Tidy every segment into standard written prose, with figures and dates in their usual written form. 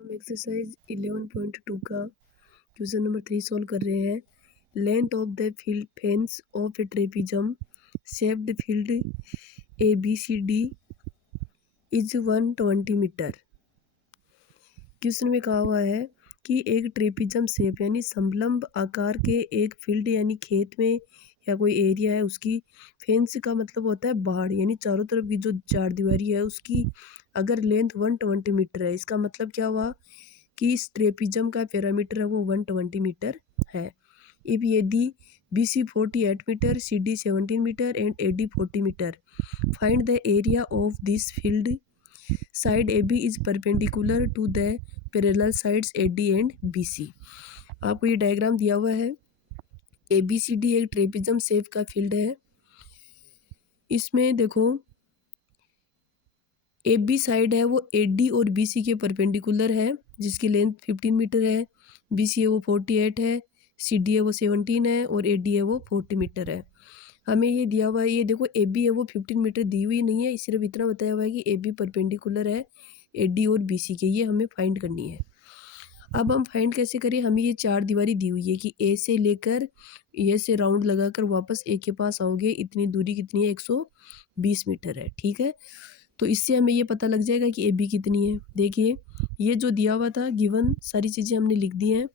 हम एक्सरसाइज 11.2 का question number 3 solve कर रहे हैं। Length of the field fence of a trapezium shaped field A B C D is 120 metre. क्वेश्चन में कहा हुआ है कि एक ट्रेपिजम शेप यानी समलंब आकार के एक फील्ड यानी खेत में या कोई एरिया है, उसकी फेंस का मतलब होता है बाड़, यानी चारों तरफ की जो चार दीवारी है उसकी अगर लेंथ 120 मीटर है, इसका मतलब क्या हुआ कि इस ट्रेपिजम का पैरामीटर है वो 120 मीटर है। इफ यदि B C 48 metre, C D 17 metre and A D 40 metre, find the area of this field. Side A B is perpendicular to the parallel sides A D and B C. आपको ये diagram दिया हुआ है। ए B C D एक ट्रेपिजम shape का field है। इसमें देखो ए बी साइड है वो ए डी और बी सी के परपेंडिकुलर है, जिसकी लेंथ 15 मीटर है। बी सी है वो 48 है, सी डी है वो 17 है और ए डी है वो 40 मीटर है। हमें ये दिया हुआ है, ये देखो ए बी है वो 15 मीटर दी हुई नहीं है, सिर्फ इतना बताया हुआ है कि ए बी परपेंडिकुलर है ए डी और बी सी के, ये हमें फाइंड करनी है। अब हम फाइंड कैसे करें, हमें ये चार दीवारी दी हुई है कि ए से लेकर ए से राउंड लगाकर वापस ए के पास आओगे, इतनी दूरी कितनी है, 120 मीटर है। ठीक है, तो इससे हमें ये पता लग जाएगा कि ए बी कितनी है। देखिए ये जो दिया हुआ था गिवन सारी चीज़ें हमने लिख दी हैं।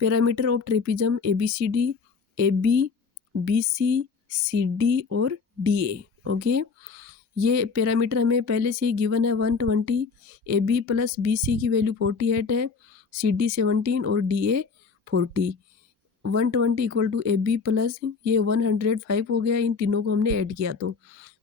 Parameter of trapezium A B C D, A B, B C, C D और डी ए। ओके, ये पैरामीटर हमें पहले से ही गिवन है 120। A B plus B C की वैल्यू 48 है, सी डी 17 और D A 40। 120 equal to A B plus ये 105 हो गया, इन तीनों को हमने ऐड किया तो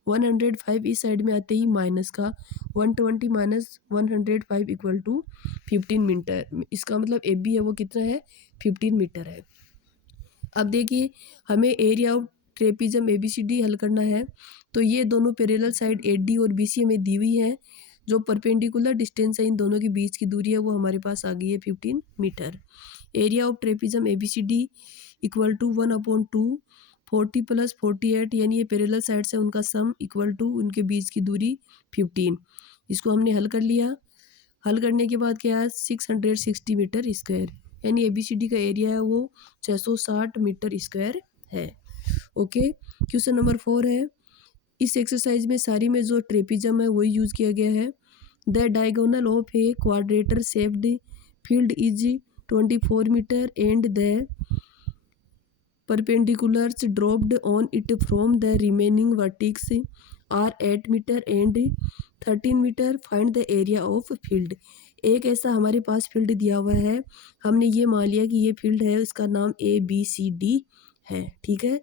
105 इस साइड में आते ही माइनस का 120 माइनस 105 इक्वल टू 15 मीटर। इसका मतलब ए बी है वो कितना है, 15 मीटर है। अब देखिए हमें area of trapezium A B C D हल करना है, तो ये दोनों पैरेलल साइड ए डी और बी सी हमें दी हुई है। जो परपेंडिकुलर डिस्टेंस है इन दोनों के बीच की दूरी है वो हमारे पास आ गई है 15 metre. Area of trapezium A B C D equal to 1/2 40 plus 48, यानी ये पैरेलल साइड से उनका सम इक्वल टू उनके बीच की दूरी 15। इसको हमने हल कर लिया। हल करने के बाद क्या है, 660 मीटर स्क्वायर, यानी ए बी सी डी का एरिया है वो 660 मीटर स्क्वायर है। ओके, क्वेश्चन नंबर 4 है। इस एक्सरसाइज में सारी में जो ट्रेपिजम है वही यूज़ किया गया है। The diagonal of a quadrilateral shaped field is 24 metre and the perpendiculars dropped on it from the remaining vertex are 8 meter and 13 metre. Find the area of field. एक ऐसा हमारे पास फील्ड दिया हुआ है, हमने ये मान लिया कि ये फील्ड है, इसका नाम ए बी सी डी है। ठीक है,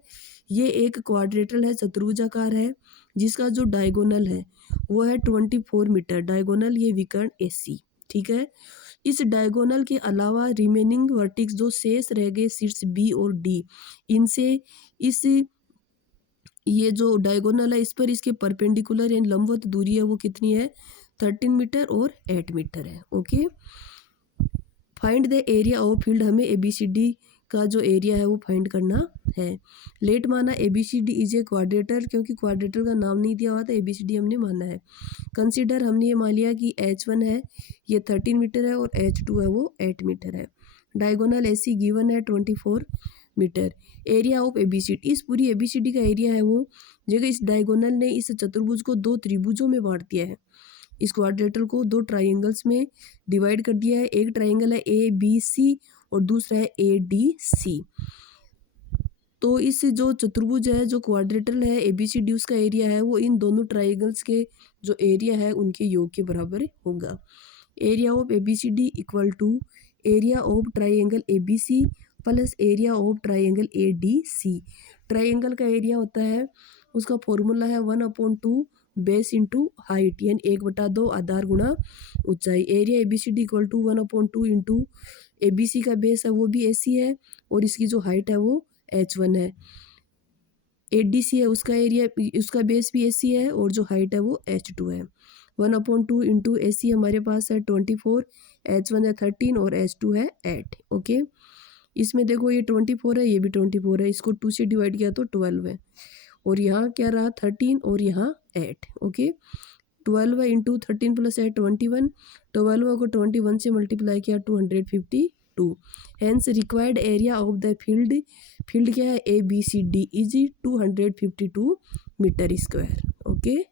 ये एक क्वाड्रेटल है, चतुर्भुजाकार है, जिसका जो डायगोनल है वो है 24 मीटर। डायगोनल ये विकर्ण ए सी। ठीक है, इस डायगोनल के अलावा रिमेनिंग वर्टिक्स जो शेष रह गए शीर्ष बी और डी, इनसे इस ये जो डायगोनल है इस पर इसके परपेंडिकुलर यानी लंबवत दूरी है वो कितनी है, 13 मीटर और 8 मीटर है। Okay, find the area of field, हमें ए बी सी डी का जो एरिया है वो फाइंड करना है। लेट माना A B C D is a quadrilateral, क्योंकि क्वाड्रेटर का नाम नहीं दिया हुआ था, ए बी सी डी हमने माना है। कंसीडर, हमने ये मान लिया कि H1 है ये 13 मीटर है और H2 है वो 8 मीटर है। डायगोनल ए सी गिवन है 24 metre. Area of A B C D, इस पूरी ए बी सी डी का एरिया है वो जगह इस डायगोनल ने इस चतुर्भुज को दो त्रिभुजों में बांट दिया है। इस क्वाड्रेटर को दो ट्राइंगल्स में डिवाइड कर दिया है। एक ट्राइंगल है ए बी सी और दूसरा है ए डी सी। तो इस जो चतुर्भुज है, जो क्वाड्रेटल है ए बी सी डी, उसका एरिया है वो इन दोनों ट्राइंगल्स के जो एरिया है उनके योग के बराबर होगा। Area of A B C D equal to area of triangle A B C plus area of triangle A D C. Triangle का एरिया होता है, उसका फॉर्मूला है 1/2 बेस इंटू हाइट, यानी 1/2 आधार गुणा ऊंचाई। Area A B C D equal to 1/2 into A B C का बेस है वो भी ए सी है और इसकी जो हाइट है वो H1 है। ए डी सी है उसका एरिया, उसका बेस भी ए सी है और जो हाइट है वो H2 है। 1/2 इंटू ए सी हमारे पास है 24, H1 है 13 और H2 है 8। ओके, इसमें देखो ये 24 है, ये भी 24 है, इसको 2 से डिवाइड किया तो 12 है और यहाँ क्या रहा 13 और यहाँ 8। ओके, 12 इंटू 13 प्लस 8 21, 12 को 21 से मल्टीप्लाई किया 252। Hence required area of the field, field क्या है A B C D is 252 metre square. Okay.